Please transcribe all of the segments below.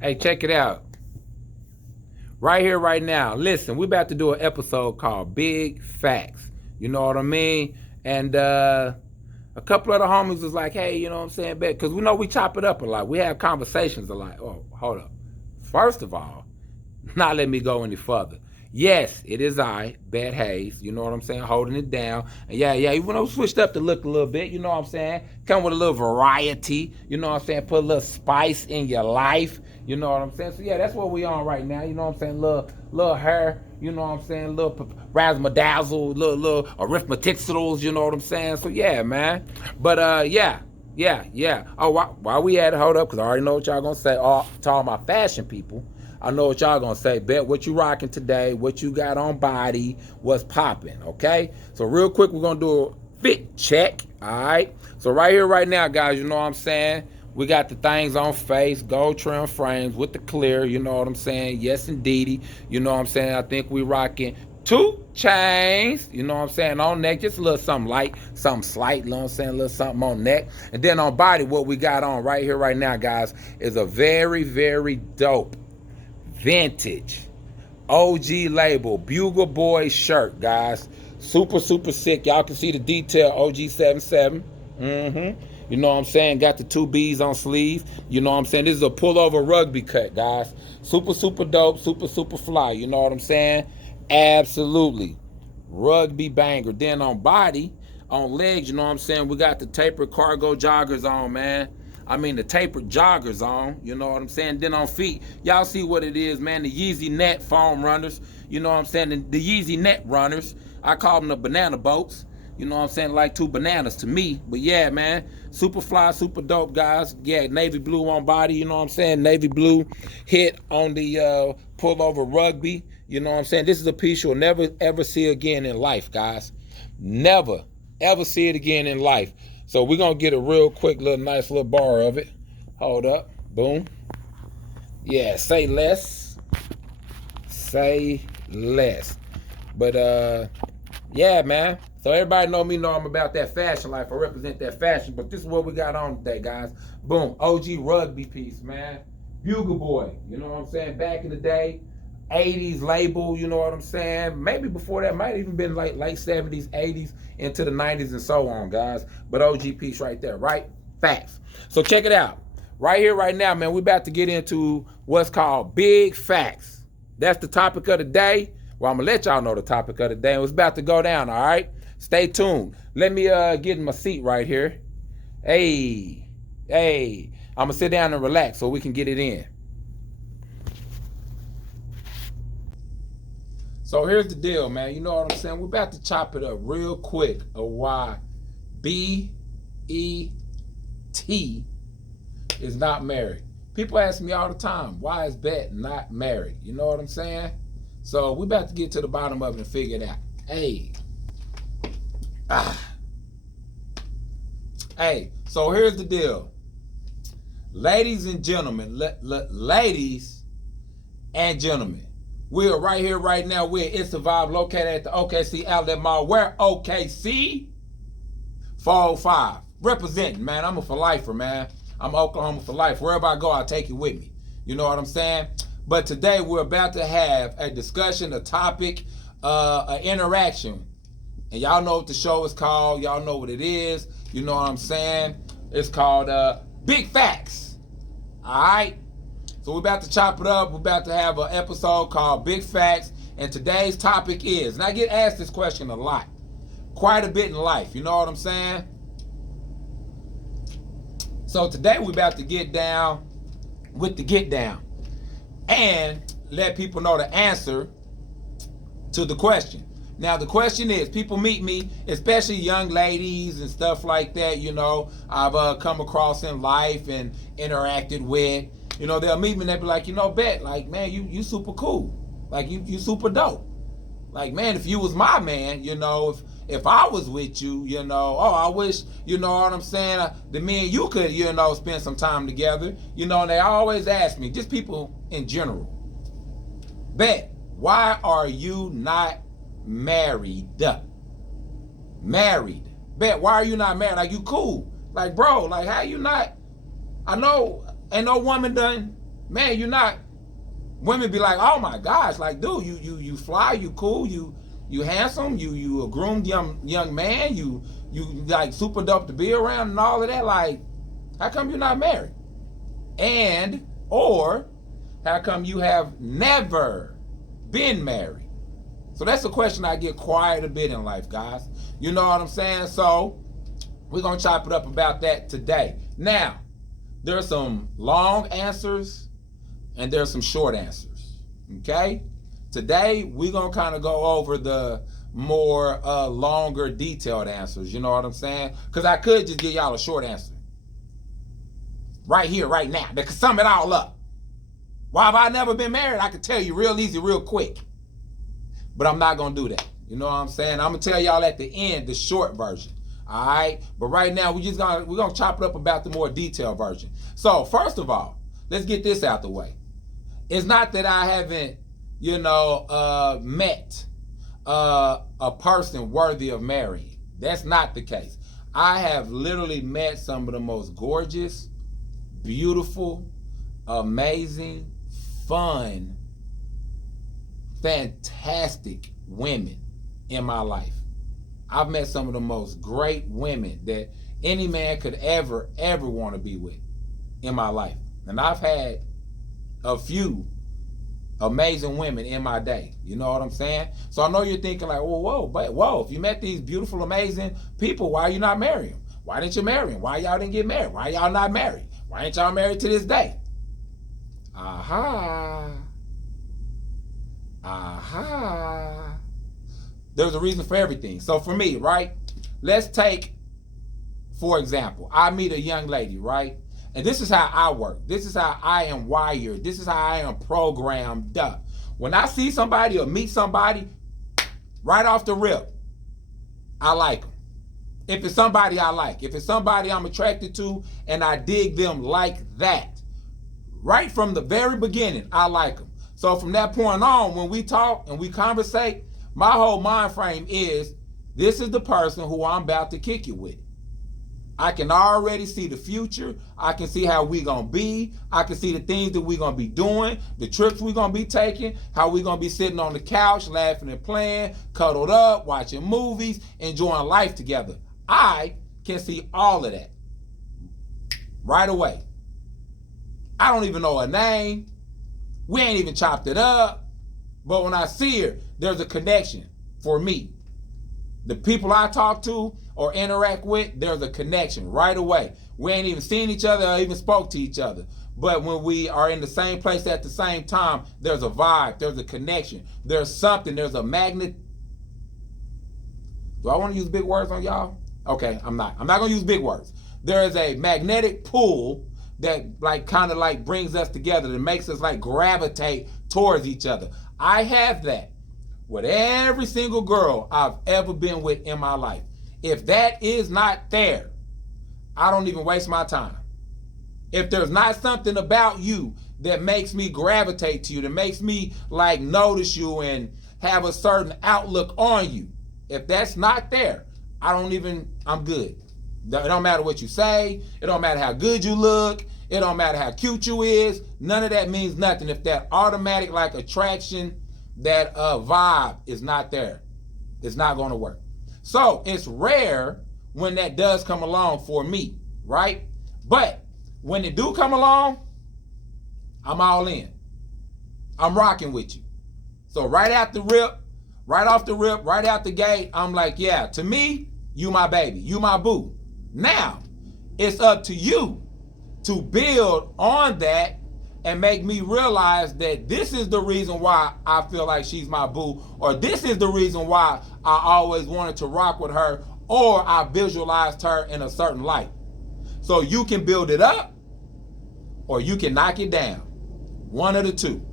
Hey, check it out. Right here, right now. Listen, we about to do an episode called Big Facts. You know what I mean? And a couple of the homies was like, hey, you know what I'm saying? Because we know we chop it up a lot. We have conversations a lot. Oh, hold up. First of all, not let me go any further. Yes, it is I, Bad Hayes, you know what I'm saying, holding it down. And yeah, even though switched up the look a little bit, you know what I'm saying, come with a little variety, you know what I'm saying, put a little spice in your life, you know what I'm saying. So yeah, that's what we on right now, you know what I'm saying, little hair, you know what I'm saying, little razzmadazzle, little arithmeticals, you know what I'm saying. So yeah, man. But yeah. Oh, while we at it, hold up, because I already know what y'all gonna say. To all my fashion people, I know what y'all gonna say. Bet what you rocking today, what you got on body, what's popping, okay? So real quick, we're gonna do a fit check, all right? So right here, right now, guys, you know what I'm saying? We got the things on face, gold trim frames with the clear, you know what I'm saying? Yes, indeedy, you know what I'm saying? I think we rocking 2 chains, you know what I'm saying, on neck, just a little something light, something slight, you know what I'm saying, a little something on neck. And then on body, what we got on right here, right now, guys, is a very, very dope vintage OG label Bugle Boy shirt, guys. Super, super sick. Y'all can see the detail, OG77. You know what I'm saying? Got the 2 B's on sleeve. You know what I'm saying? This is a pullover rugby cut, guys. Super, super dope. Super, super fly. You know what I'm saying? Absolutely. Rugby banger. Then on body, on legs, you know what I'm saying? We got the tapered cargo joggers on, man. I mean the tapered joggers on, you know what I'm saying? Then on feet, y'all see what it is, man. The Yeezy Net foam runners, you know what I'm saying? The Yeezy Net runners, I call them the banana boats. You know what I'm saying? Like 2 bananas to me. But yeah, man, super fly, super dope, guys. Yeah, navy blue on body, you know what I'm saying? Navy blue hit on the pullover rugby. You know what I'm saying? This is a piece you'll never, ever see again in life, guys. Never, ever see it again in life. So we're going to get a real quick little nice little bar of it. Hold up. Boom. Yeah, say less. Say less. But yeah, man. So everybody know I'm about that fashion life. I represent that fashion. But this is what we got on today, guys. Boom. OG rugby piece, man. Bugle Boy. You know what I'm saying? Back in the day, 80s label, you know what I'm saying? Maybe before that, might even been like late 70s, 80s, into the 90s and so on, guys. But OG piece right there, right? Facts. So check it out. Right here, right now, man, we're about to get into what's called Big Facts. That's the topic of the day. Well, I'm going to let y'all know the topic of the day. It's about to go down, all right? Stay tuned. Let me get in my seat right here. Hey. I'm going to sit down and relax so we can get it in. So here's the deal, man. You know what I'm saying? We're about to chop it up real quick of why BET is not married. People ask me all the time, why is Bet not married? You know what I'm saying? So we're about to get to the bottom of it and figure it out. Hey, so here's the deal. Ladies and gentlemen, ladies and gentlemen, we are right here, right now. We're at It's a Vibe, located at the OKC Outlet Mall. Where OKC? 405. Representing, man. I'm a for lifer, man. I'm Oklahoma for life. Wherever I go, I take it with me. You know what I'm saying? But today we're about to have a discussion, a topic, an interaction. And y'all know what the show is called. Y'all know what it is. You know what I'm saying? It's called Big Facts. All right? So we're about to chop it up. We're about to have an episode called Big Facts. And today's topic is, and I get asked this question a lot, quite a bit in life. You know what I'm saying? So today we're about to get down with the get down and let people know the answer to the question. Now the question is, people meet me, especially young ladies and stuff like that, you know, I've come across in life and interacted with. You know, they'll meet me and they'll be like, you know, Bet, like, man, you super cool. Like, you super dope. Like, man, if you was my man, you know, if I was with you, you know, oh, I wish, you know what I'm saying, that me and you could, you know, spend some time together. You know, and they always ask me, just people in general, Bet, why are you not married? Married. Bet, why are you not married? Like, you cool. Like, bro, like, how you not? I know ain't no woman done man, you're not. Women be like, oh my gosh, like, dude, you fly, you cool, you handsome, you a groomed young man, you like super dope to be around and all of that. Like, how come you're not married? And or how come you have never been married? So that's a question I get quite a bit in life, guys. You know what I'm saying? So we're gonna chop it up about that today. Now, there's some long answers and there's some short answers. Okay? Today we're gonna kind of go over the more longer, detailed answers. You know what I'm saying? Because I could just give y'all a short answer right here, right now, that could sum it all up. Why have I never been married? I could tell you real easy, real quick. But I'm not going to do that. You know what I'm saying? I'm going to tell y'all at the end the short version. All right? But right now, we're going to chop it up about the more detailed version. So, first of all, let's get this out the way. It's not that I haven't, met a person worthy of marrying. That's not the case. I have literally met some of the most gorgeous, beautiful, amazing, fun, fantastic women in my life. I've met some of the most great women that any man could ever want to be with in my life. And I've had a few amazing women in my day. You know what I'm saying? So I know you're thinking like, whoa, if you met these beautiful, amazing people, why are you not marrying them? Why didn't you marry them? Why y'all didn't get married? Why y'all not married? Why ain't y'all married to this day? Aha. There's a reason for everything. So for me, right? Let's take, for example, I meet a young lady, right? And this is how I work. This is how I am wired. This is how I am programmed up. When I see somebody or meet somebody, right off the rip, I like them. If it's somebody I like, if it's somebody I'm attracted to and I dig them like that, right from the very beginning, I like them. So from that point on, when we talk and we conversate, my whole mind frame is, this is the person who I'm about to kick it with. I can already see the future. I can see how we gonna be. I can see the things that we gonna be doing, the trips we gonna be taking, how we gonna be sitting on the couch, laughing and playing, cuddled up, watching movies, enjoying life together. I can see all of that right away. I don't even know her name. We ain't even chopped it up. But when I see her, there's a connection for me. The people I talk to or interact with, there's a connection right away. We ain't even seen each other or even spoke to each other. But when we are in the same place at the same time, there's a vibe, there's a connection, there's something, there's a magnet. Do I want to use big words on y'all? Okay, I'm not gonna use big words. There is a magnetic pull that kind of brings us together, that makes us gravitate towards each other. I have that with every single girl I've ever been with in my life. If that is not there, I don't even waste my time. If there's not something about you that makes me gravitate to you, that makes me notice you and have a certain outlook on you, if that's not there, I'm good. It don't matter what you say. It don't matter how good you look. It don't matter how cute you is. None of that means nothing if that automatic attraction, that vibe is not there. It's not going to work. So it's rare when that does come along for me, right? But when it do come along, I'm all in. I'm rocking with you. So right off the rip, right out the gate, I'm yeah, to me, you my baby, you my boo. Now, it's up to you to build on that and make me realize that this is the reason why I feel like she's my boo, or this is the reason why I always wanted to rock with her, or I visualized her in a certain light. So you can build it up, or you can knock it down. One of the two.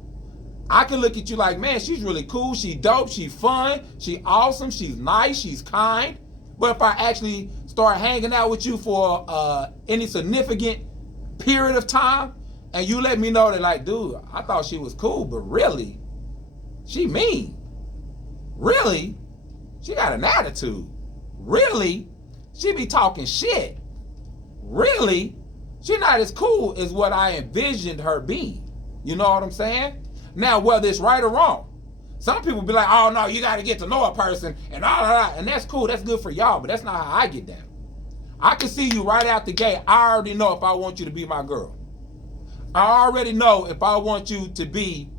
I can look at you man, she's really cool, she's dope, she's fun, she's awesome, she's nice, she's kind. But if I actually start hanging out with you for any significant period of time, and you let me know that dude, I thought she was cool, but really, she mean. Really, she got an attitude. Really, she be talking shit. Really, she not as cool as what I envisioned her being. You know what I'm saying? Now, whether it's right or wrong, some people be like, oh no, you got to get to know a person and all that, and that's cool, that's good for y'all, but that's not how I get down. I can see you right out the gate. I already know if I want you to be my girl. I already know if I want you to be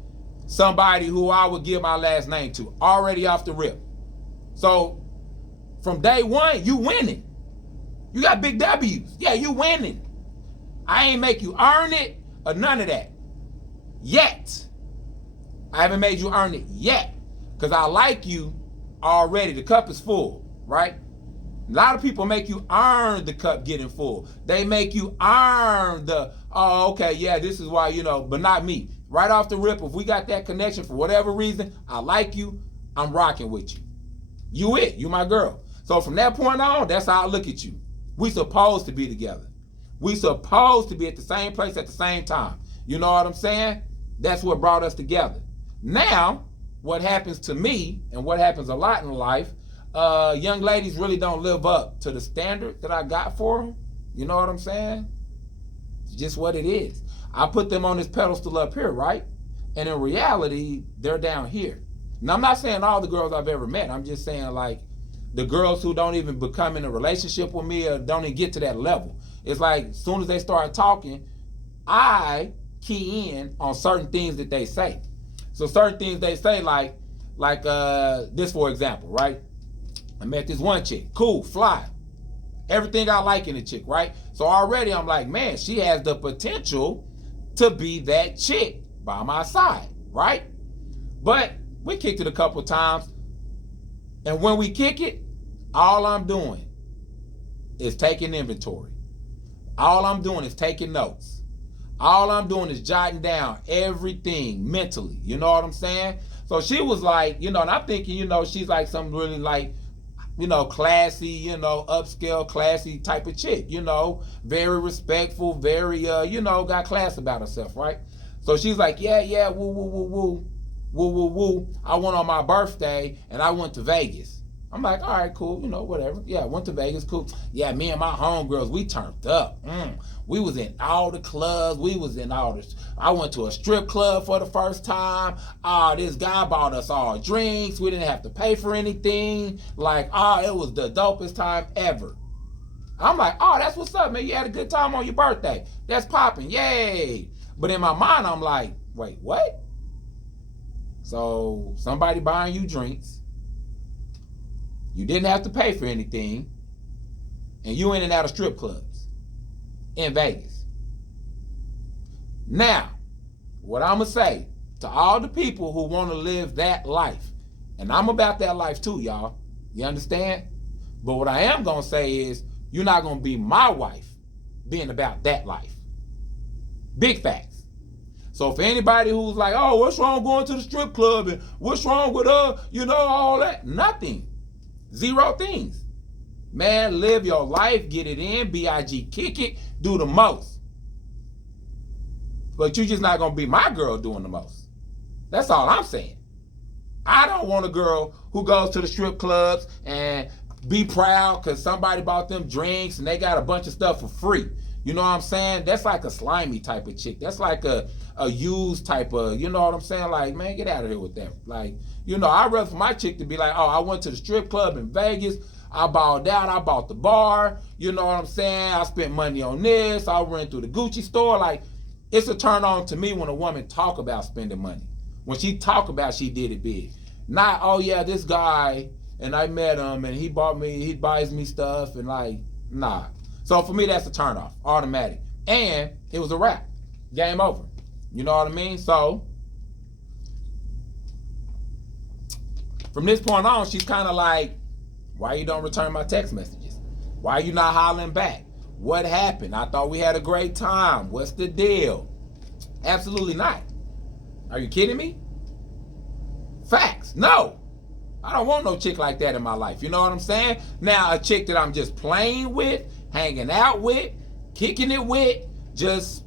somebody who I would give my last name to, already off the rip. So from day one, you winning. You got big W's. Yeah, you winning. I ain't make you earn it or none of that. Yet. I haven't made you earn it yet. Because I like you already. The cup is full, right? A lot of people make you earn the cup getting full. They make you earn the, oh, okay, yeah, this is why, but not me. Right off the rip, if we got that connection for whatever reason, I like you, I'm rocking with you. You my girl. So from that point on, that's how I look at you. We supposed to be together. We supposed to be at the same place at the same time. You know what I'm saying? That's what brought us together. Now, what happens to me, and what happens a lot in life, young ladies really don't live up to the standard that I got for them. You know what I'm saying? It's just what it is. I put them on this pedestal up here, right? And in reality, they're down here. Now, I'm not saying all the girls I've ever met. I'm just saying, like, the girls who don't even become in a relationship with me or don't even get to that level. It's like, as soon as they start talking, I key in on certain things that they say. So certain things they say, like this, for example, right? I met this one chick, cool, fly. Everything I like in a chick, right? So already I'm like, man, she has the potential to be that chick by my side, right? But we kicked it a couple of times. And when we kick it, all I'm doing is taking inventory. All I'm doing is taking notes. All I'm doing is jotting down everything mentally. You know what I'm saying? So she was like, and I'm thinking, she's like some really like, classy, upscale, classy type of chick, very respectful, very, got class about herself, right? So she's like, yeah, woo, woo, woo, woo, woo, woo, woo. I went on my birthday and I went to Vegas. I'm like, all right, cool, whatever. Yeah, I went to Vegas, cool. Yeah, me and my homegirls, we turned up. We was in all the clubs. We was in all this. I went to a strip club for the first time. This guy bought us all drinks. We didn't have to pay for anything. Like, it was the dopest time ever. I'm like, that's what's up, man. You had a good time on your birthday. That's popping, yay. But in my mind, I'm like, wait, what? So somebody buying you drinks. You didn't have to pay for anything. And you in and out of strip clubs in Vegas. Now, what I'm going to say to all the people who want to live that life, and I'm about that life too, y'all. You understand? But what I am going to say is, you're not going to be my wife being about that life. Big facts. So for anybody who's like, oh, what's wrong going to the strip club? And what's wrong with all that? Nothing. Zero things. Man, live your life, get it in, B.I.G. kick it, do the most. But you're just not going to be my girl doing the most. That's all I'm saying. I don't want a girl who goes to the strip clubs and be proud because somebody bought them drinks and they got a bunch of stuff for free. You know what I'm saying? That's like a slimy type of chick. That's like a used type of, you know what I'm saying? Like, man, get out of here with that. Like, I'd rather for my chick to be like, oh, I went to the strip club in Vegas. I balled out. I bought the bar. You know what I'm saying? I spent money on this. I ran through the Gucci store. Like, it's a turn on to me when a woman talk about spending money. When she talk about she did it big. Not, oh, yeah, this guy, and I met him, and he buys me stuff, and like, nah. So for me, that's a turn off, automatic. And it was a wrap. Game over. You know what I mean? So from this point on, she's kind of like, why you don't return my text messages? Why you not hollering back? What happened? I thought we had a great time. What's the deal? Absolutely not. Are you kidding me? Facts. No. I don't want no chick like that in my life. You know what I'm saying? Now, a chick that I'm just playing with, hanging out with, kicking it with, just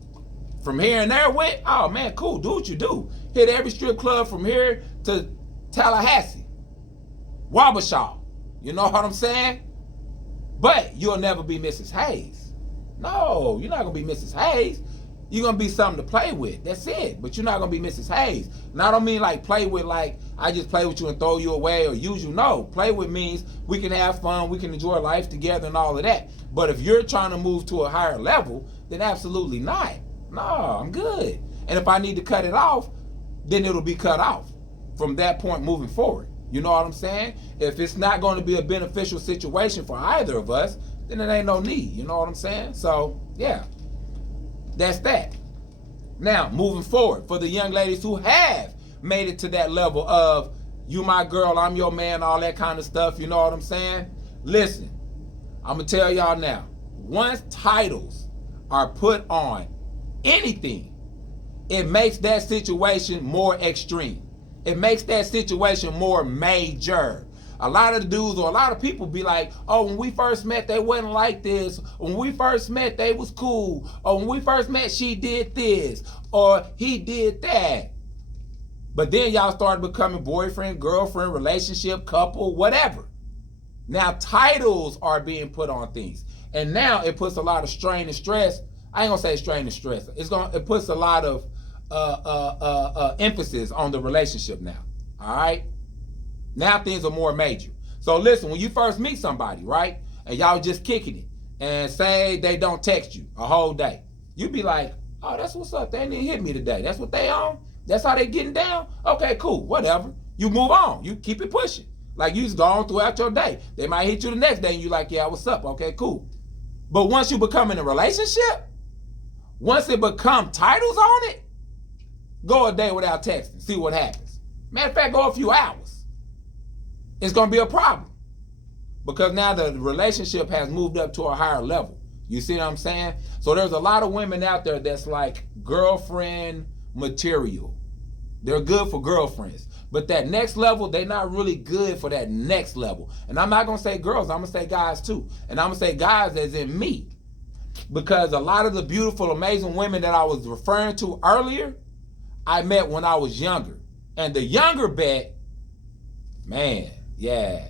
from here and there with, oh man, cool, do what you do. Hit every strip club from here to Tallahassee, Wabasha. You know what I'm saying? But you'll never be Mrs. Hayes. No, you're not gonna be Mrs. Hayes. You're gonna be something to play with. That's it. But you're not gonna be Mrs. Hayes. And I don't mean like play with like I just play with you and throw you away or use you. No, play with means we can have fun, we can enjoy life together and all of that. But if you're trying to move to a higher level, then absolutely not. No, I'm good. And if I need to cut it off, then it'll be cut off from that point moving forward. You know what I'm saying? If it's not going to be a beneficial situation for either of us, then it ain't no need. You know what I'm saying? So, yeah, that's that. Now, moving forward, for the young ladies who have made it to that level of you my girl, I'm your man, all that kind of stuff, you know what I'm saying? Listen, I'm going to tell y'all now, once titles are put on anything, it makes that situation more extreme. It makes that situation more major. A lot of the dudes or a lot of people be like, oh, when we first met, they wasn't like this. When we first met, they was cool. Or when we first met, she did this. Or he did that. But then y'all started becoming boyfriend, girlfriend, relationship, couple, whatever. Now titles are being put on things. And now it puts a lot of strain and stress. I ain't gonna say strain and stress. It puts a lot of emphasis on the relationship now. All right? Now things are more major. So listen, when you first meet somebody, right? And y'all just kicking it and say they don't text you a whole day. You be like, oh, that's what's up. They didn't hit me today. That's what they on? That's how they getting down? Okay, cool, whatever. You move on. You keep it pushing. Like you just go on throughout your day. They might hit you the next day and you like, yeah, what's up? Okay, cool. But once you become in a relationship, once it become titles on it, go a day without texting. See what happens. Matter of fact, go a few hours. It's going to be a problem. Because now the relationship has moved up to a higher level. You see what I'm saying? So there's a lot of women out there that's like girlfriend material. They're good for girlfriends. But that next level, they're not really good for that next level. And I'm not going to say girls. I'm going to say guys too. And I'm going to say guys as in me. Because a lot of the beautiful, amazing women that I was referring to earlier, I met when I was younger. And the younger bet, man, yeah,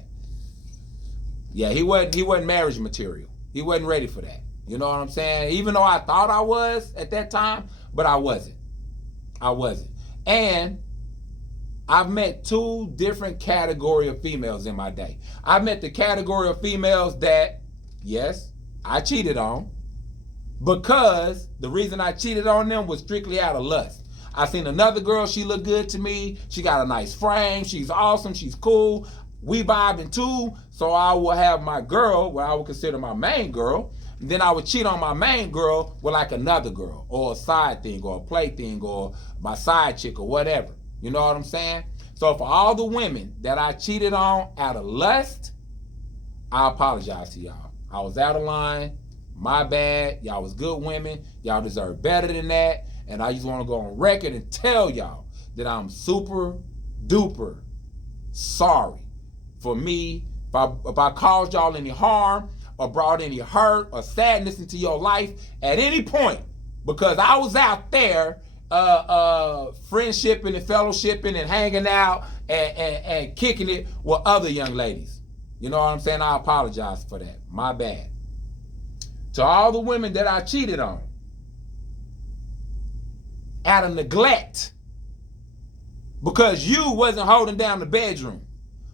he wasn't marriage material. He wasn't ready for that. You know what I'm saying? Even though I thought I was at that time, but I wasn't. And I've met two different category of females in my day. I've met the category of females that, yes, I cheated on, because the reason I cheated on them was strictly out of lust. I seen another girl, she looked good to me. She got a nice frame. She's awesome. She's cool. We vibing too. So I will have my girl, what I would consider my main girl. And then I would cheat on my main girl with like another girl or a side thing or a play thing or my side chick or whatever. You know what I'm saying? So for all the women that I cheated on out of lust, I apologize to y'all. I was out of line. My bad. Y'all was good women. Y'all deserve better than that. And I just want to go on record and tell y'all that I'm super duper sorry for me if I caused y'all any harm or brought any hurt or sadness into your life at any point, because I was out there friendshipping and fellowshipping and hanging out and kicking it with other young ladies. You know what I'm saying? I apologize for that. My bad. To all the women that I cheated on out of neglect, because you wasn't holding down the bedroom,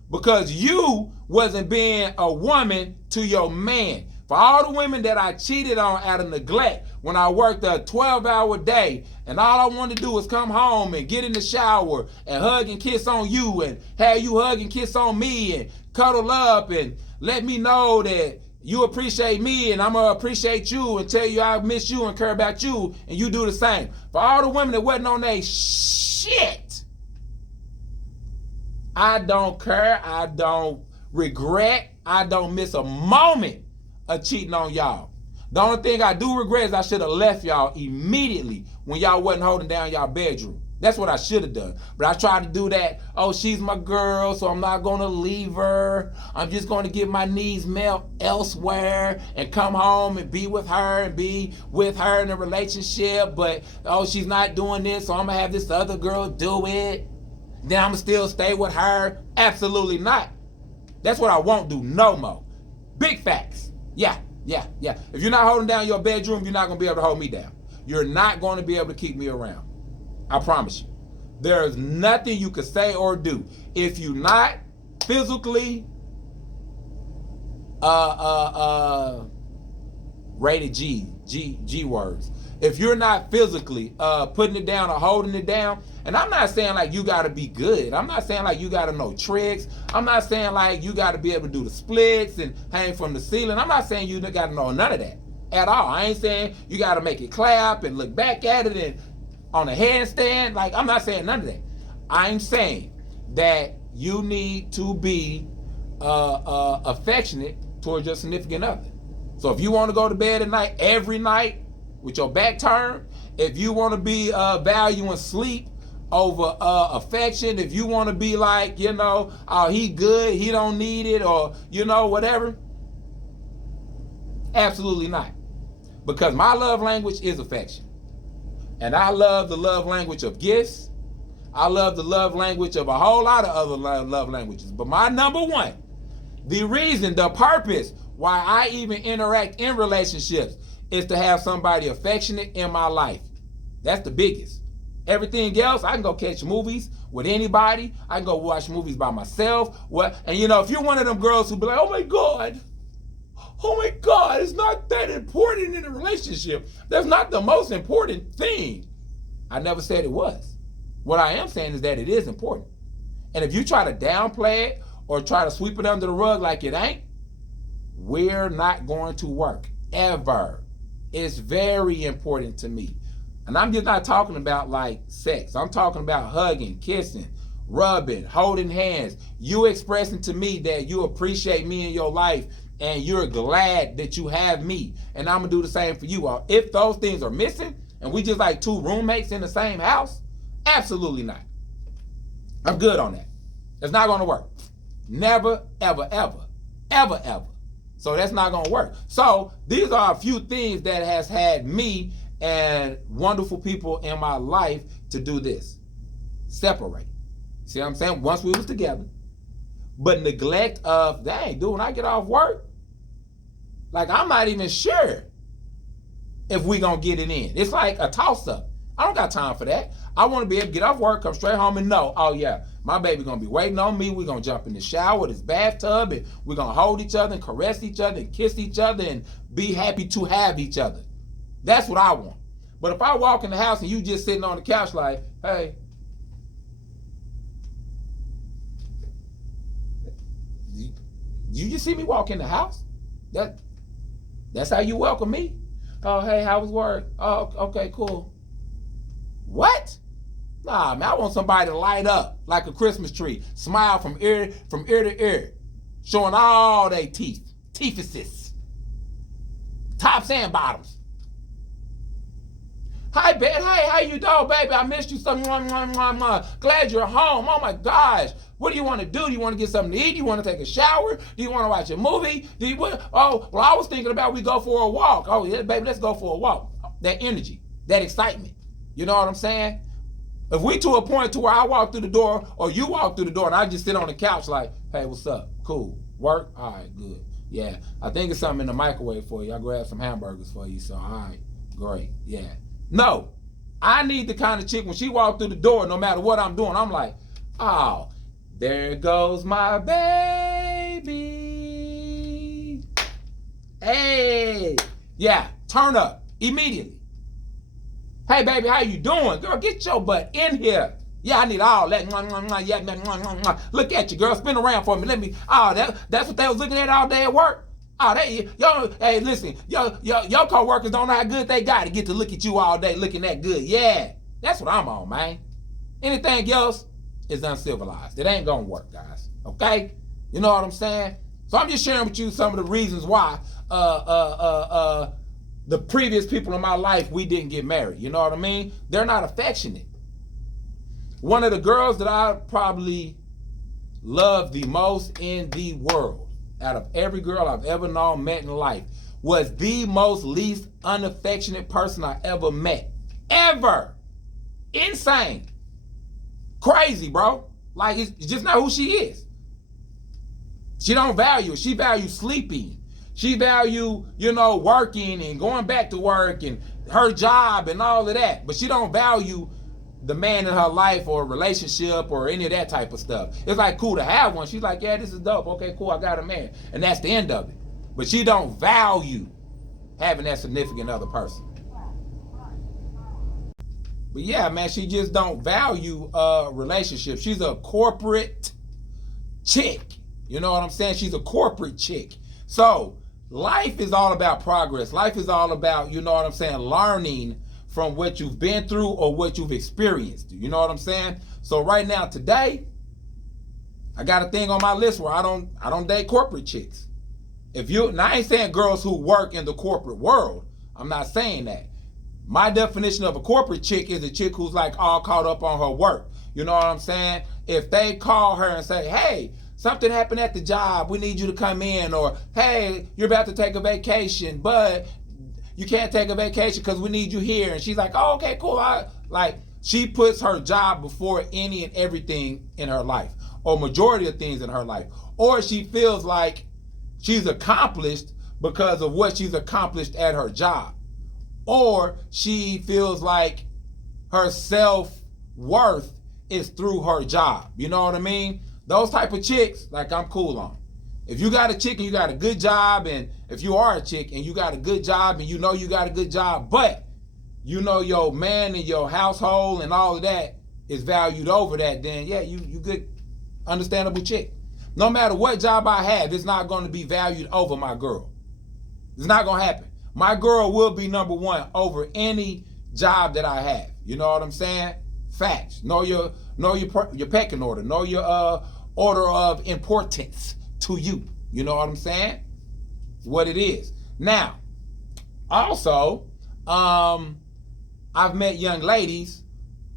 because you wasn't being a woman to your man. For all the women that I cheated on out of neglect, when I worked a 12-hour day and all I wanted to do was come home and get in the shower and hug and kiss on you and have you hug and kiss on me and cuddle up and let me know that you appreciate me and I'm going to appreciate you and tell you I miss you and care about you, and you do the same. For all the women that wasn't on their shit, I don't care, I don't regret, I don't miss a moment of cheating on y'all. The only thing I do regret is I should have left y'all immediately when y'all wasn't holding down y'all bedroom. That's what I should have done. But I tried to do that. Oh, she's my girl, so I'm not going to leave her. I'm just going to get my needs met elsewhere and come home and be with her and be with her in a relationship. But, oh, she's not doing this, so I'm going to have this other girl do it. Then I'm going to still stay with her. Absolutely not. That's what I won't do no more. Big facts. Yeah. If you're not holding down your bedroom, you're not going to be able to hold me down. you're not going to be able to keep me around. I promise you. There's nothing you can say or do if you're not physically rated G words. If you're not physically putting it down or holding it down, and I'm not saying like you got to be good. I'm not saying like you got to know tricks. I'm not saying like you got to be able to do the splits and hang from the ceiling. I'm not saying you got to know none of that at all. I ain't saying you got to make it clap and look back at it and on a handstand. Like, I'm not saying none of that. I'm saying that you need to be affectionate towards your significant other. So if you want to go to bed at night, every night, with your back turned, if you want to be valuing sleep over affection, if you want to be like, you know, oh, he good, he don't need it, or, you know, whatever, absolutely not. Because my love language is affection. And I love the love language of gifts. I love the love language of a whole lot of other love languages. But my number one, the reason, the purpose why I even interact in relationships is to have somebody affectionate in my life. That's the biggest. Everything else, I can go catch movies with anybody. I can go watch movies by myself. And you know, if you're one of them girls who be like, oh my God, it's not that important in a relationship. That's not the most important thing. I never said it was. What I am saying is that it is important. And if you try to downplay it or try to sweep it under the rug like it ain't, we're not going to work, ever. It's very important to me. And I'm just not talking about like sex. I'm talking about hugging, kissing, rubbing, holding hands. You expressing to me that you appreciate me in your life and you're glad that you have me. And I'm going to do the same for you. If those things are missing and we just like two roommates in the same house, absolutely not. I'm good on that. It's not going to work. Never, ever, ever, ever, ever. So that's not going to work. So these are a few things that has had me and wonderful people in my life to do this. Separate. See what I'm saying? Once we was together. But neglect of, dang, dude, when I get off work, like I'm not even sure if we going to get it in. It's like a toss-up. I don't got time for that. I want to be able to get off work, come straight home and know, oh yeah, my baby going to be waiting on me. We're going to jump in the shower, this bathtub, and we're going to hold each other and caress each other and kiss each other and be happy to have each other. That's what I want. But if I walk in the house and you just sitting on the couch like, hey, you just see me walk in the house? That's how you welcome me? Oh, hey, how was work? Oh, okay, cool. What? Nah, man, I want somebody to light up like a Christmas tree, smile from ear to ear, showing all their teethuses, tops and bottoms. Hi, Ben. Hey, how you doing, baby? I missed you so much. Glad you're home. Oh my gosh. What do you want to do? Do you want to get something to eat? Do you want to take a shower? Do you want to watch a movie? Oh, well, I was thinking about we go for a walk. Oh, yeah, baby, let's go for a walk. That energy, that excitement. You know what I'm saying? If we to a point to where I walk through the door or you walk through the door and I just sit on the couch like, hey, what's up? Cool. Work? All right, good. Yeah, I think it's something in the microwave for you. I'll grab some hamburgers for you. So, all right, great. Yeah. No, I need the kind of chick when she walked through the door, no matter what I'm doing, I'm like, oh, there goes my baby. Hey, yeah, turn up immediately. Hey, baby, how you doing? Girl, get your butt in here. Yeah, I need all that. Yeah, look at you, girl. Spin around for me. Let me. Oh, that's what they was looking at all day at work. Oh, hey, listen, your co-workers don't know how good they got to get to look at you all day looking that good. Yeah, that's what I'm on, man. Anything else is uncivilized. It ain't gonna work, guys. Okay? You know what I'm saying? So I'm just sharing with you some of the reasons why the previous people in my life, we didn't get married. You know what I mean? They're not affectionate. One of the girls that I probably love the most in the world, out of every girl I've ever known, met in life, was the most least unaffectionate person I ever met. Ever. Insane. Crazy, bro. Like, it's just not who she is. She don't value it. She values sleeping. She value, working and going back to work and her job and all of that, but she don't value the man in her life or relationship or any of that type of stuff. It's like cool to have one. She's like, yeah, this is dope. Okay, cool, I got a man. And that's the end of it. But she don't value having that significant other person. But yeah, man, she just don't value relationships. She's a corporate chick. You know what I'm saying? She's a corporate chick. So life is all about progress. Life is all about, you know what I'm saying, learning from what you've been through or what you've experienced. You know what I'm saying? So right now, today, I got a thing on my list where I don't date corporate chicks. Now I ain't saying girls who work in the corporate world. I'm not saying that. My definition of a corporate chick is a chick who's like all caught up on her work. You know what I'm saying? If they call her and say, hey, something happened at the job, we need you to come in, or hey, you're about to take a vacation, but you can't take a vacation because we need you here. And she's like, oh, okay, cool. She puts her job before any and everything in her life, or majority of things in her life. Or she feels like she's accomplished because of what she's accomplished at her job. Or she feels like her self-worth is through her job. You know what I mean? Those type of chicks, like, I'm cool on. If you got a chick and you got a good job, and if you are a chick and you got a good job and you know you got a good job, but you know your man and your household and all of that is valued over that, then yeah, you good, understandable chick. No matter what job I have, it's not going to be valued over my girl. It's not going to happen. My girl will be number one over any job that I have. You know what I'm saying? Facts. Know your pecking order. Know your order of importance to you. You know what I'm saying? What it is. Now, also, I've met young ladies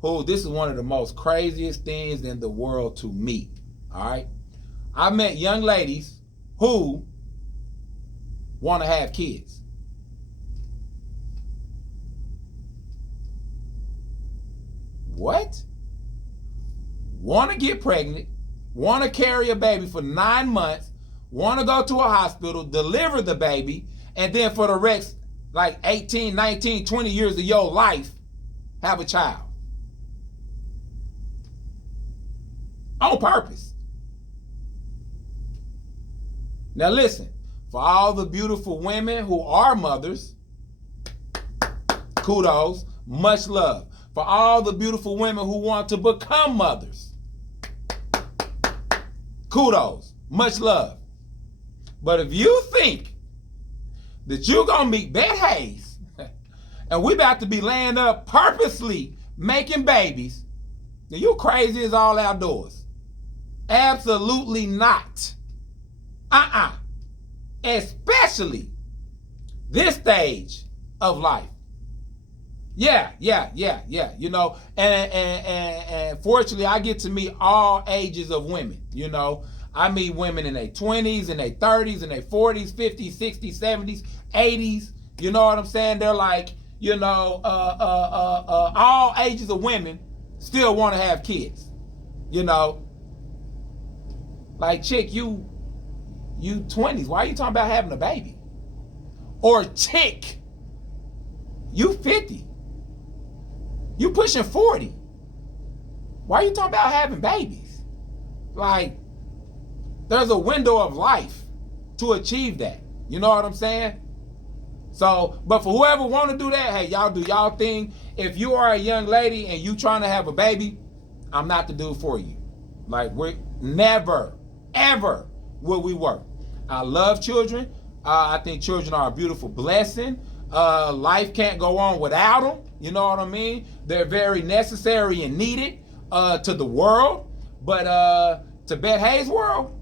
who, this is one of the most craziest things in the world to me. All right? I've met young ladies who want to have kids. What? Want to get pregnant, want to carry a baby for 9 months, want to go to a hospital, deliver the baby, and then for the next like 18, 19, 20 years of your life, have a child. On purpose. Now listen, for all the beautiful women who are mothers, kudos, much love. For all the beautiful women who want to become mothers, kudos, much love. But if you think that you're going to meet Bette Hayes and we about to be laying up purposely making babies, then you crazy as all outdoors. Absolutely not. Especially this stage of life. Yeah. You know, and fortunately, I get to meet all ages of women. You know, I meet women in their 20s, in their 30s, in their 40s, 50s, 60s, 70s, 80s. You know what I'm saying? They're like, you know, all ages of women still want to have kids. You know, like, chick, you 20s. Why are you talking about having a baby? Or chick, you 50. You pushing 40. Why are you talking about having babies? Like, there's a window of life to achieve that. You know what I'm saying? So, but for whoever want to do that, hey, y'all do y'all thing. If you are a young lady and you trying to have a baby, I'm not the dude for you. Like, we're never, ever will we work. I love children. I think children are a beautiful blessing. Life can't go on without them. You know what I mean? They're very necessary and needed to the world. But to Bette Hayes' world,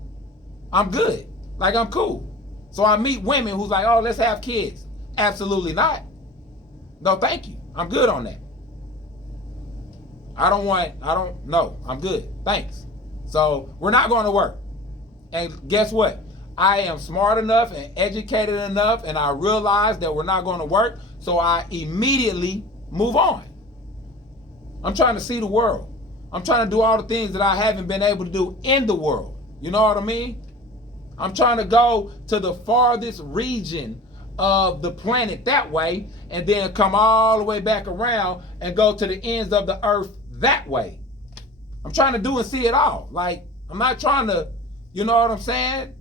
I'm good. Like, I'm cool. So I meet women who's like, oh, let's have kids. Absolutely not. No, thank you. I'm good on that. No, I'm good. Thanks. So we're not going to work. And guess what? I am smart enough and educated enough, and I realize that we're not going to work, so I immediately move on. I'm trying to see the world. I'm trying to do all the things that I haven't been able to do in the world. You know what I mean? I'm trying to go to the farthest region of the planet that way, and then come all the way back around and go to the ends of the earth that way. I'm trying to do and see it all. Like, I'm not trying to, you know what I'm saying,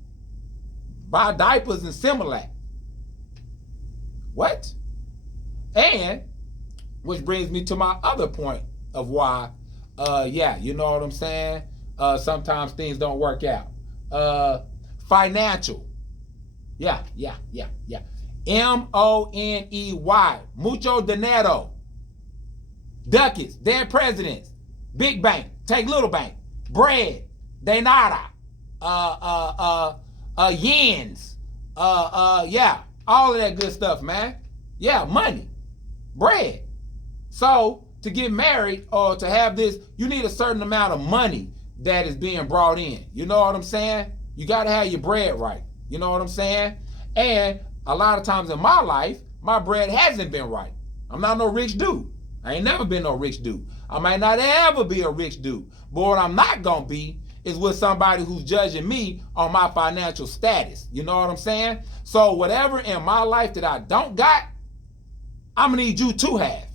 buy diapers and Similac. What? And which brings me to my other point of why, yeah, you know what I'm saying? Sometimes things don't work out. Financial. Yeah. M-O-N-E-Y. Mucho dinero. Ducats. Dead presidents. Big bank. Take little bank. Bread. De nada. Yens. Yeah. All of that good stuff, man. Yeah, money. Bread. So, to get married or to have this, you need a certain amount of money that is being brought in. You know what I'm saying? You got to have your bread right. You know what I'm saying? And a lot of times in my life, my bread hasn't been right. I'm not no rich dude. I ain't never been no rich dude. I might not ever be a rich dude. But what I'm not going to be is with somebody who's judging me on my financial status. You know what I'm saying? So whatever in my life that I don't got, I'm going to need you to have.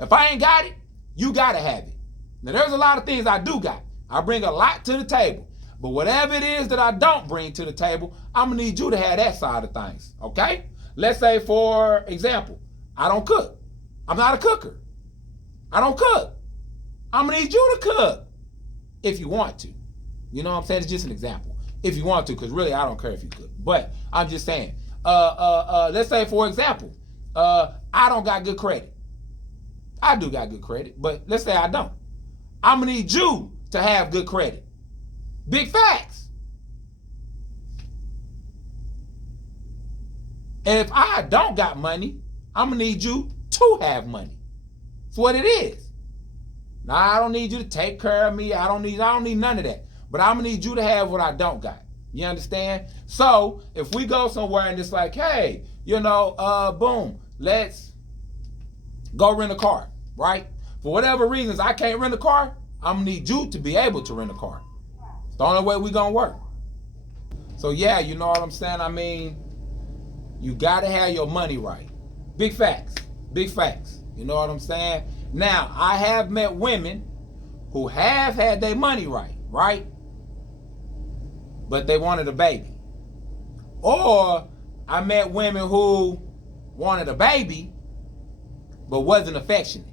If I ain't got it, you got to have it. Now, there's a lot of things I do got. I bring a lot to the table. But whatever it is that I don't bring to the table, I'm going to need you to have that side of things. Okay? Let's say, for example, I don't cook. I'm not a cooker. I don't cook. I'm going to need you to cook if you want to. You know what I'm saying? It's just an example. If you want to, because really I don't care if you cook. But I'm just saying, let's say, for example, I don't got good credit. I do got good credit, but let's say I don't. I'm going to need you to have good credit. Big facts. And if I don't got money, I'm going to need you to have money. That's what it is. Now, I don't need you to take care of me. I don't need none of that. But I'm going to need you to have what I don't got. You understand? So, if we go somewhere and it's like, hey, you know, boom, let's go rent a car, right? For whatever reasons I can't rent a car, I'm going to need you to be able to rent a car. It's the only way we going to work. So, yeah, you know what I'm saying? I mean, you got to have your money right. Big facts. Big facts. You know what I'm saying? Now, I have met women who have had their money right? But they wanted a baby. Or I met women who wanted a baby but wasn't affectionate.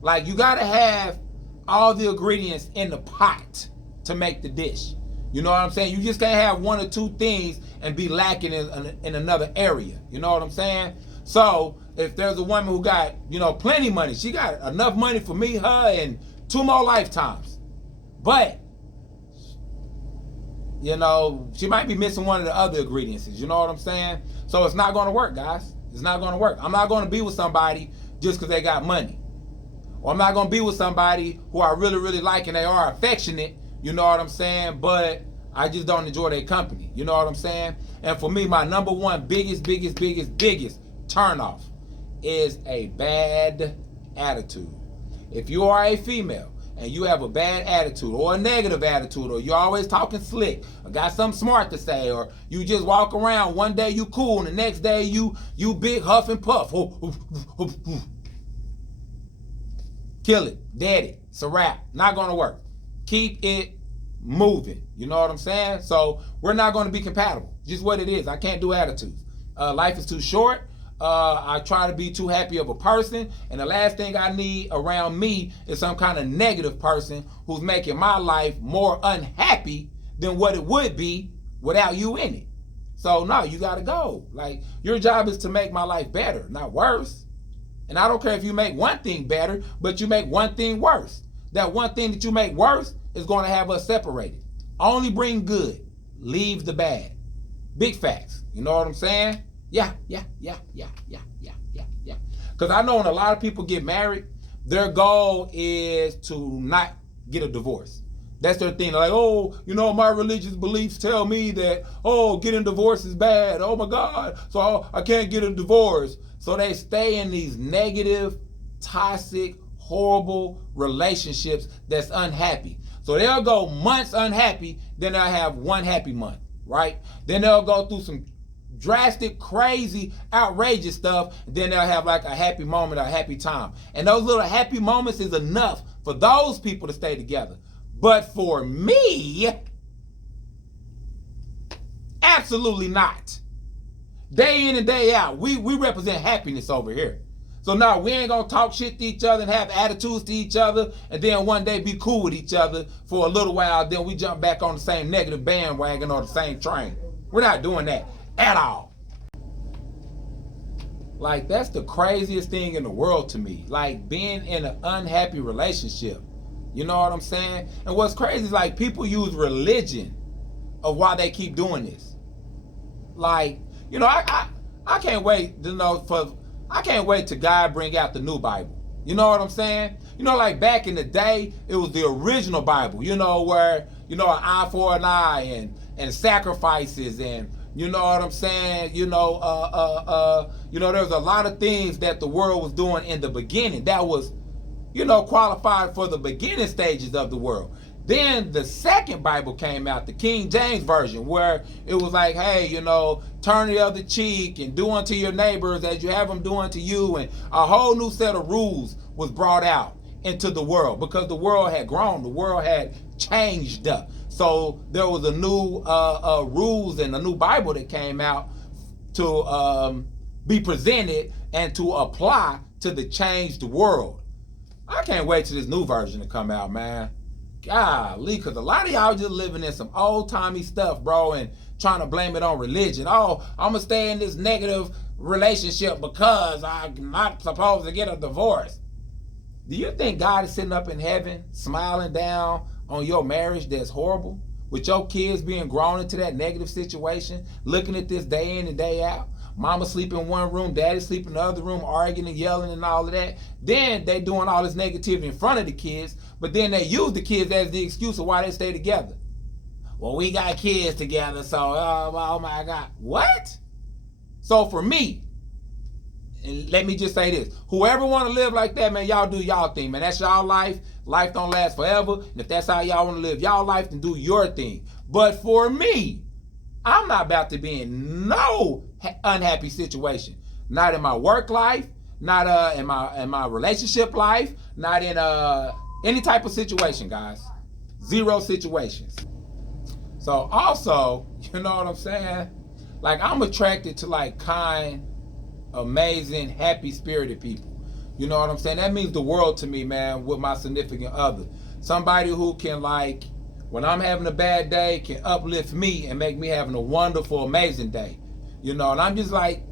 Like, you got to have all the ingredients in the pot to make the dish. You know what I'm saying? You just can't have one or two things and be lacking in another area. You know what I'm saying? So, if there's a woman who got, you know, plenty money, she got enough money for me, her, and 2 more lifetimes. But, you know, she might be missing one of the other ingredients. You know what I'm saying? So it's not going to work, guys. It's not going to work. I'm not going to be with somebody just because they got money. Or I'm not going to be with somebody who I really, really like and they are affectionate. You know what I'm saying? But I just don't enjoy their company. You know what I'm saying? And for me, my number one biggest turnoff is a bad attitude. If you are a female and you have a bad attitude or a negative attitude, or you're always talking slick, or got something smart to say, or you just walk around, one day you cool and the next day you big huff and puff. Kill it. Dead it. It's a wrap. Not going to work. Keep it moving. You know what I'm saying? So we're not going to be compatible. Just what it is. I can't do attitudes. Life is too short. I try to be too happy of a person, and the last thing I need around me is some kind of negative person who's making my life more unhappy than what it would be without you in it. So no, you gotta go. Like, your job is to make my life better, not worse. And I don't care if you make one thing better, but you make one thing worse. That one thing that you make worse is going to have us separated. Only bring good, leave the bad. Big facts. You know what I'm saying? Yeah. Because I know when a lot of people get married, their goal is to not get a divorce. That's their thing. They're like, oh, you know, my religious beliefs tell me that, oh, getting a divorce is bad. Oh my God, so I can't get a divorce. So they stay in these negative, toxic, horrible relationships that's unhappy. So they'll go months unhappy, then they'll have one happy month, right? Then they'll go through some drastic, crazy, outrageous stuff. Then they'll have like a happy moment, a happy time. And those little happy moments is enough for those people to stay together. But for me, absolutely not. Day in and day out, we represent happiness over here. So no, we ain't gonna talk shit to each other and have attitudes to each other and then one day be cool with each other for a little while, then we jump back on the same negative bandwagon or the same train. We're not doing that at all. Like, that's the craziest thing in the world to me. Like, being in an unhappy relationship. You know what I'm saying? And what's crazy is like people use religion of why they keep doing this. Like, you know, I can't wait to know I can't wait till God bring out the new Bible. You know what I'm saying? You know, like back in the day, it was the original Bible, you know, where, you know, an eye for an eye and sacrifices and, you know what I'm saying? You know, there's a lot of things that the world was doing in the beginning that was, you know, qualified for the beginning stages of the world. Then the second Bible came out, the King James Version, where it was like, hey, you know, turn the other cheek and do unto your neighbors as you have them do unto you. And a whole new set of rules was brought out into the world because the world had grown, the world had changed up. So there was a new rules and a new Bible that came out to be presented and to apply to the changed world. I can't wait till this new version to come out, man. Golly, because a lot of y'all just living in some old-timey stuff, bro, and trying to blame it on religion. Oh, I'm going to stay in this negative relationship because I'm not supposed to get a divorce. Do you think God is sitting up in heaven smiling down on your marriage that's horrible? With your kids being grown into that negative situation, looking at this day in and day out? Mama sleep in one room, daddy sleep in the other room, arguing and yelling and all of that. Then they doing all this negativity in front of the kids, but then they use the kids as the excuse of why they stay together. Well, we got kids together, so, oh my God. What? So for me, and let me just say this, whoever want to live like that, man, y'all do y'all thing, man. That's y'all life. Life don't last forever. And if that's how y'all want to live y'all life, then do your thing. But for me, I'm not about to be in no unhappy situation. Not in my work life, not in my relationship life, not in any type of situation, guys. Zero situations. So also, you know what I'm saying? Like, I'm attracted to like kind, amazing, happy-spirited people. You know what I'm saying? That means the world to me, man, with my significant other. Somebody who can, like, when I'm having a bad day, can uplift me and make me having a wonderful, amazing day. You know, and I just like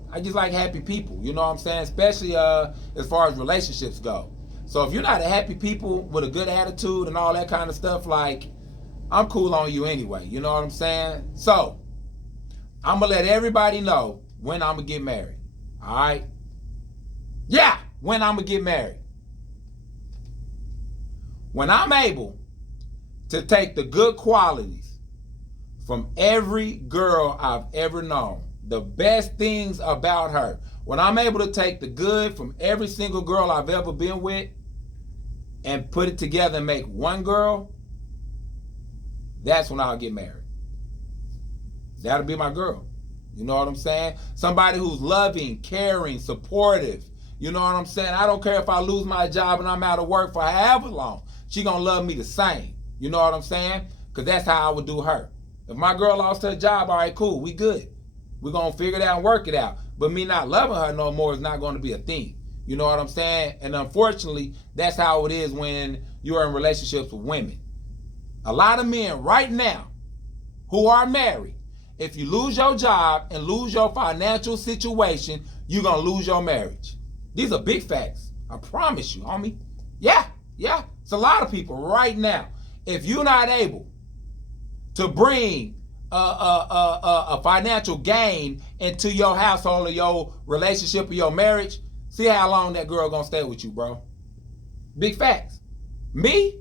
happy people. You know what I'm saying? Especially as far as relationships go. So if you're not a happy people with a good attitude and all that kind of stuff, like, I'm cool on you anyway. You know what I'm saying? So I'm going to let everybody know when I'm going to get married. All right? Yeah, when I'm going to get married. When I'm able to take the good qualities from every girl I've ever known, the best things about her, when I'm able to take the good from every single girl I've ever been with and put it together and make one girl, that's when I'll get married. That'll be my girl. You know what I'm saying? Somebody who's loving, caring, supportive. You know what I'm saying? I don't care if I lose my job and I'm out of work for however long. She gonna love me the same. You know what I'm saying? Because that's how I would do her. If my girl lost her job, all right, cool, we good. We're gonna figure it out and work it out. But me not loving her no more is not gonna be a thing. You know what I'm saying? And unfortunately, that's how it is when you're in relationships with women. A lot of men right now who are married, if you lose your job and lose your financial situation, you're going to lose your marriage. These are big facts. I promise you, homie. Yeah. It's a lot of people right now. If you're not able to bring a financial gain into your household or your relationship or your marriage, see how long that girl going to stay with you, bro. Big facts. Me?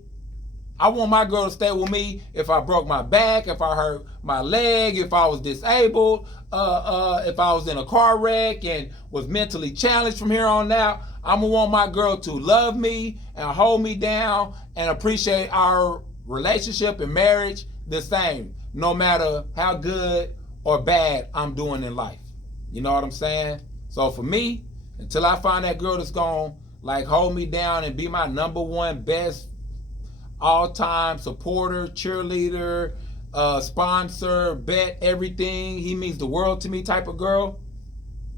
I want my girl to stay with me if I broke my back, if I hurt my leg, if I was disabled, if I was in a car wreck and was mentally challenged from here on out. I'm going to want my girl to love me and hold me down and appreciate our relationship and marriage the same, no matter how good or bad I'm doing in life. You know what I'm saying? So for me, until I find that girl that's gonna like hold me down and be my number one best all-time supporter, cheerleader, sponsor, bet, everything, he means the world to me type of girl,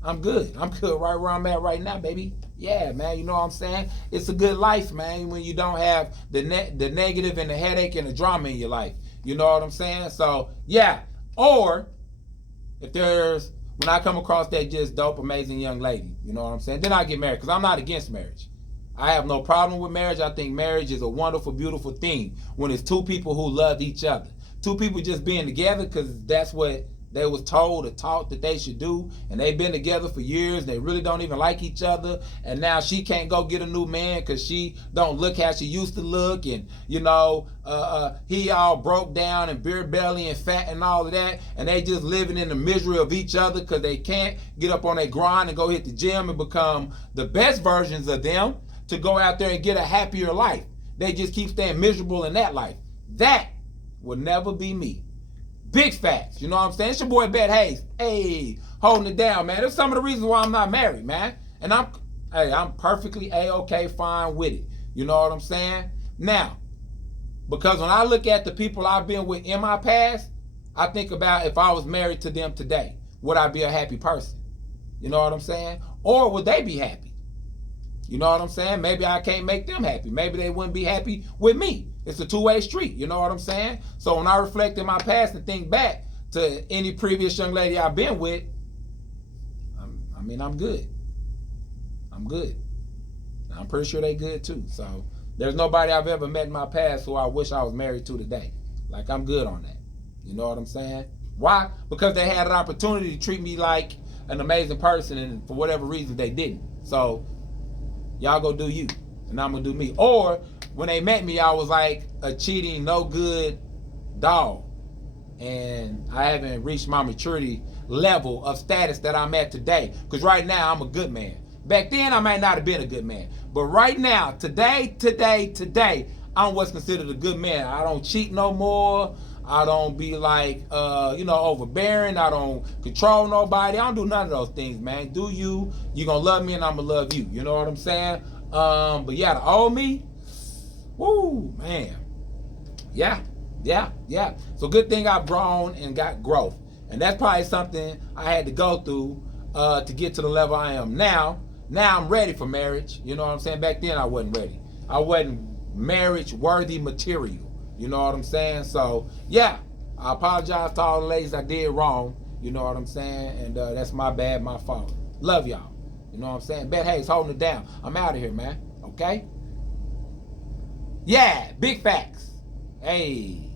I'm good. I'm good right where I'm at right now, baby. Yeah, man, you know what I'm saying? It's a good life, man, when you don't have the negative and the headache and the drama in your life. You know what I'm saying? So, yeah. Or if there's, when I come across that just dope, amazing young lady, you know what I'm saying? Then I get married, because I'm not against marriage. I have no problem with marriage. I think marriage is a wonderful, beautiful thing when it's two people who love each other. Two people just being together because that's what they was told or taught that they should do, and they've been together for years. They really don't even like each other, and now she can't go get a new man because she don't look how she used to look, and you know, he all broke down and beer belly and fat and all of that, and they just living in the misery of each other because they can't get up on their grind and go hit the gym and become the best versions of them to go out there and get a happier life. They just keep staying miserable in that life. That will never be me. Big facts, you know what I'm saying? It's your boy Bet Hayes. Hey, holding it down, man. That's some of the reasons why I'm not married, man. And I'm perfectly A-OK fine with it. You know what I'm saying? Now, because when I look at the people I've been with in my past, I think about if I was married to them today, would I be a happy person? You know what I'm saying? Or would they be happy? You know what I'm saying? Maybe I can't make them happy. Maybe they wouldn't be happy with me. It's a two-way street. You know what I'm saying? So when I reflect in my past and think back to any previous young lady I've been with, I'm good. I'm good. I'm pretty sure they good too. So there's nobody I've ever met in my past who I wish I was married to today. Like, I'm good on that. You know what I'm saying? Why? Because they had an opportunity to treat me like an amazing person, and for whatever reason they didn't. So y'all go do you, and I'm gonna do me. Or when they met me, I was like a cheating, no good dog, and I haven't reached my maturity level of status that I'm at today. Because right now I'm a good man. Back then I might not have been a good man, but right now, today, I'm what's considered a good man. I don't cheat no more. I don't be like, overbearing. I don't control nobody. I don't do none of those things, man. Do you? You gonna love me and I'm gonna love you. You know what I'm saying? But yeah, the old me, woo, man. Yeah. So good thing I've grown and got growth. And that's probably something I had to go through to get to the level I am now. Now I'm ready for marriage. You know what I'm saying? Back then I wasn't ready. I wasn't marriage worthy material. You know what I'm saying? So yeah, I apologize to all the ladies I did wrong. You know what I'm saying? And that's my bad, my fault. Love y'all. You know what I'm saying? Bet Hayes holding it down. I'm out of here, man. Okay? Yeah, big facts. Hey.